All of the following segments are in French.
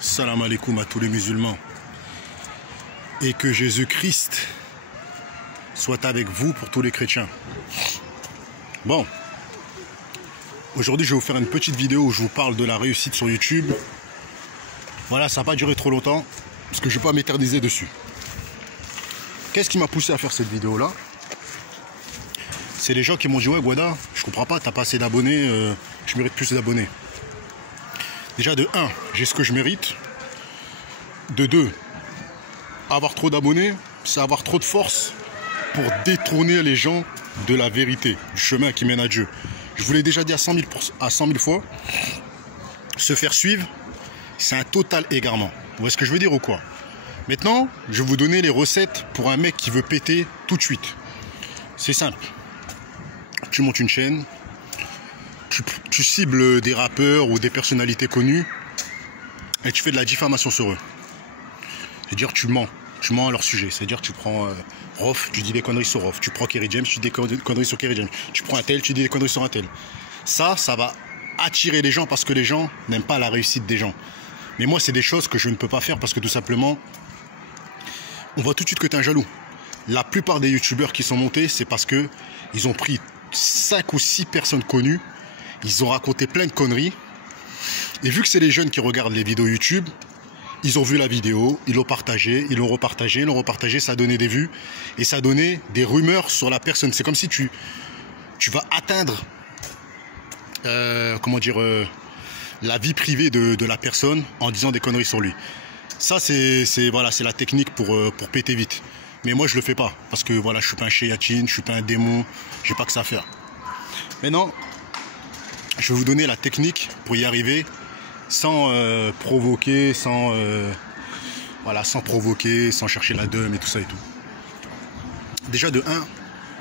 Salam alaikum à tous les musulmans. Et que Jésus-Christ soit avec vous pour tous les chrétiens. Bon, aujourd'hui je vais vous faire une petite vidéo où je vous parle de la réussite sur YouTube. Voilà, ça n'a pas duré trop longtemps, parce que je ne vais pas m'éterniser dessus. Qu'est-ce qui m'a poussé à faire cette vidéo-là? C'est les gens qui m'ont dit, ouais Guada, je comprends pas, t'as pas assez d'abonnés, je mérite plus d'abonnés. Déjà de 1, j'ai ce que je mérite. De 2, avoir trop d'abonnés, c'est avoir trop de force pour détourner les gens de la vérité, du chemin qui mène à Dieu. Je vous l'ai déjà dit à 100 000 fois, se faire suivre, c'est un total égarement. Vous voyez ce que je veux dire ou quoi? Maintenant, je vais vous donner les recettes pour un mec qui veut péter tout de suite. C'est simple. Tu montes une chaîne, tu cibles des rappeurs ou des personnalités connues et tu fais de la diffamation sur eux. C'est-à-dire tu mens à leur sujet. C'est-à-dire tu prends Rof, tu dis des conneries sur Rof. Tu prends Kerry James, tu dis des conneries sur Kerry James. Tu prends un tel, tu dis des conneries sur un tel. Ça va attirer les gens parce que les gens n'aiment pas la réussite des gens. Mais moi, c'est des choses que je ne peux pas faire parce que tout simplement, on voit tout de suite que tu es un jaloux. La plupart des youtubeurs qui sont montés, c'est parce que ils ont pris 5 ou 6 personnes connues, ils ont raconté plein de conneries. Et vu que c'est les jeunes qui regardent les vidéos YouTube, ils ont vu la vidéo, ils l'ont partagée, ils l'ont repartagée, ça a donné des vues et ça a donné des rumeurs sur la personne. C'est comme si tu vas atteindre, la vie privée de la personne en disant des conneries sur lui. Ça, c'est la technique pour péter vite. Mais moi, je le fais pas parce que voilà, je suis pas un Shayatin, je suis pas un démon, j'ai pas que ça à faire. Maintenant, je vais vous donner la technique pour y arriver sans provoquer, sans provoquer, sans chercher la deum et tout ça et tout. Déjà de 1,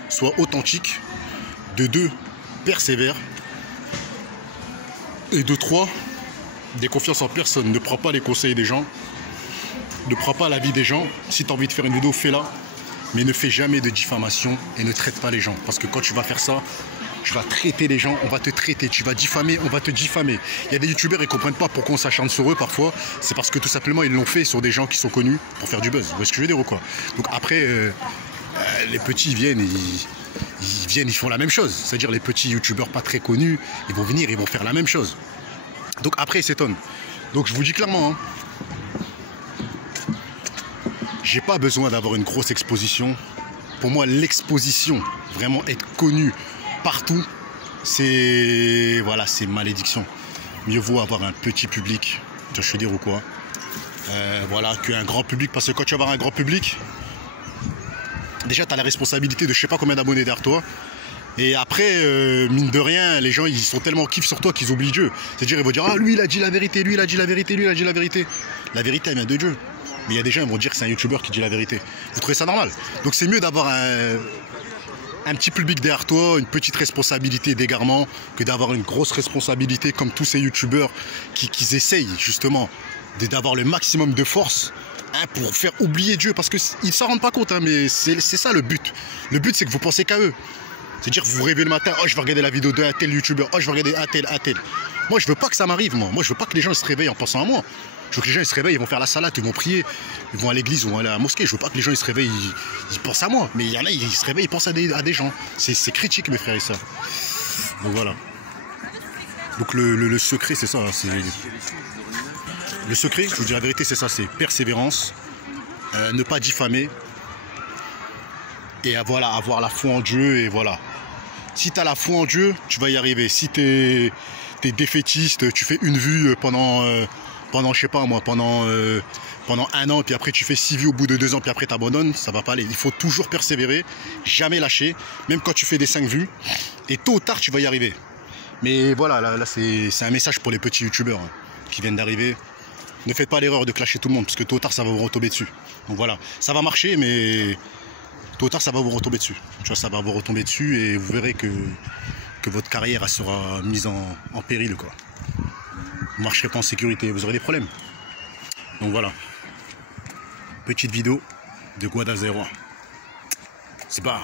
sois authentique. De 2, persévère. Et de 3, n'aie confiance en personne. Ne prends pas les conseils des gens. Ne prends pas l'avis des gens. Si tu as envie de faire une vidéo, fais-la. Mais ne fais jamais de diffamation et ne traite pas les gens. Parce que quand tu vas faire ça, tu vas traiter les gens, on va te traiter. Tu vas diffamer, on va te diffamer. Il y a des youtubeurs, ils ne comprennent pas pourquoi on s'acharne sur eux parfois. C'est parce que tout simplement, ils l'ont fait sur des gens qui sont connus pour faire du buzz. Vous voyez ce que je veux dire ou quoi? Donc après, les petits, ils font la même chose. C'est-à-dire les petits youtubeurs pas très connus, ils vont venir, ils vont faire la même chose. Donc après, ils s'étonnent. Donc je vous dis clairement, hein, j'ai pas besoin d'avoir une grosse exposition. Pour moi, l'exposition, vraiment être connu partout, c'est malédiction. Mieux vaut avoir un petit public, tu vois, je veux dire ou quoi, qu'un grand public, parce que quand tu vas avoir un grand public, déjà tu as la responsabilité de je sais pas combien d'abonnés derrière toi. Et après, mine de rien, les gens ils sont tellement kiff sur toi qu'ils oublient Dieu. C'est-à-dire ils vont dire ah lui il a dit la vérité, lui il a dit la vérité, lui il a dit la vérité. La vérité elle vient de Dieu. Mais il y a des gens qui vont dire que c'est un youtubeur qui dit la vérité. Vous trouvez ça normal? Donc c'est mieux d'avoir un petit public derrière toi, une petite responsabilité d'égarement, que d'avoir une grosse responsabilité comme tous ces youtubeurs qui essayent justement d'avoir le maximum de force pour faire oublier Dieu. Parce qu'ils ne s'en rendent pas compte, hein, mais c'est ça le but. Le but c'est que vous pensez qu'à eux. C'est-à-dire que vous vous réveillez le matin, oh je vais regarder la vidéo d'un tel youtubeur, oh je vais regarder un tel. Moi je veux pas que ça m'arrive, moi je veux pas que les gens se réveillent en pensant à moi. Je veux que les gens ils se réveillent, ils vont faire la salade, ils vont prier, ils vont à l'église, ils vont aller à la mosquée. Je veux pas que les gens ils se réveillent, ils pensent à moi. Mais il y en a, ils se réveillent, ils pensent à des gens. C'est critique mes frères et sœurs. Donc voilà. Donc le secret c'est ça. Le secret, je vous dis la vérité, c'est ça, c'est persévérance, ne pas diffamer. Et voilà, avoir la foi en Dieu et voilà. Si tu as la foi en Dieu, tu vas y arriver. Si tu es défaitiste, tu fais une vue pendant je sais pas moi, pendant 1 an, puis après tu fais 6 vues au bout de 2 ans, puis après tu abandonnes, ça va pas aller. Il faut toujours persévérer, jamais lâcher, même quand tu fais des 5 vues, et tôt ou tard tu vas y arriver. Mais voilà, là c'est un message pour les petits youtubeurs hein, qui viennent d'arriver. Ne faites pas l'erreur de clasher tout le monde, parce que tôt ou tard ça va vous retomber dessus. Donc voilà, ça va marcher, mais tôt ou tard ça va vous retomber dessus. Tu vois, ça va vous retomber dessus et vous verrez que votre carrière elle sera mise en péril quoi. Vous ne marcherez pas en sécurité, vous aurez des problèmes. Donc voilà. Petite vidéo de Guada 01. C'est pas...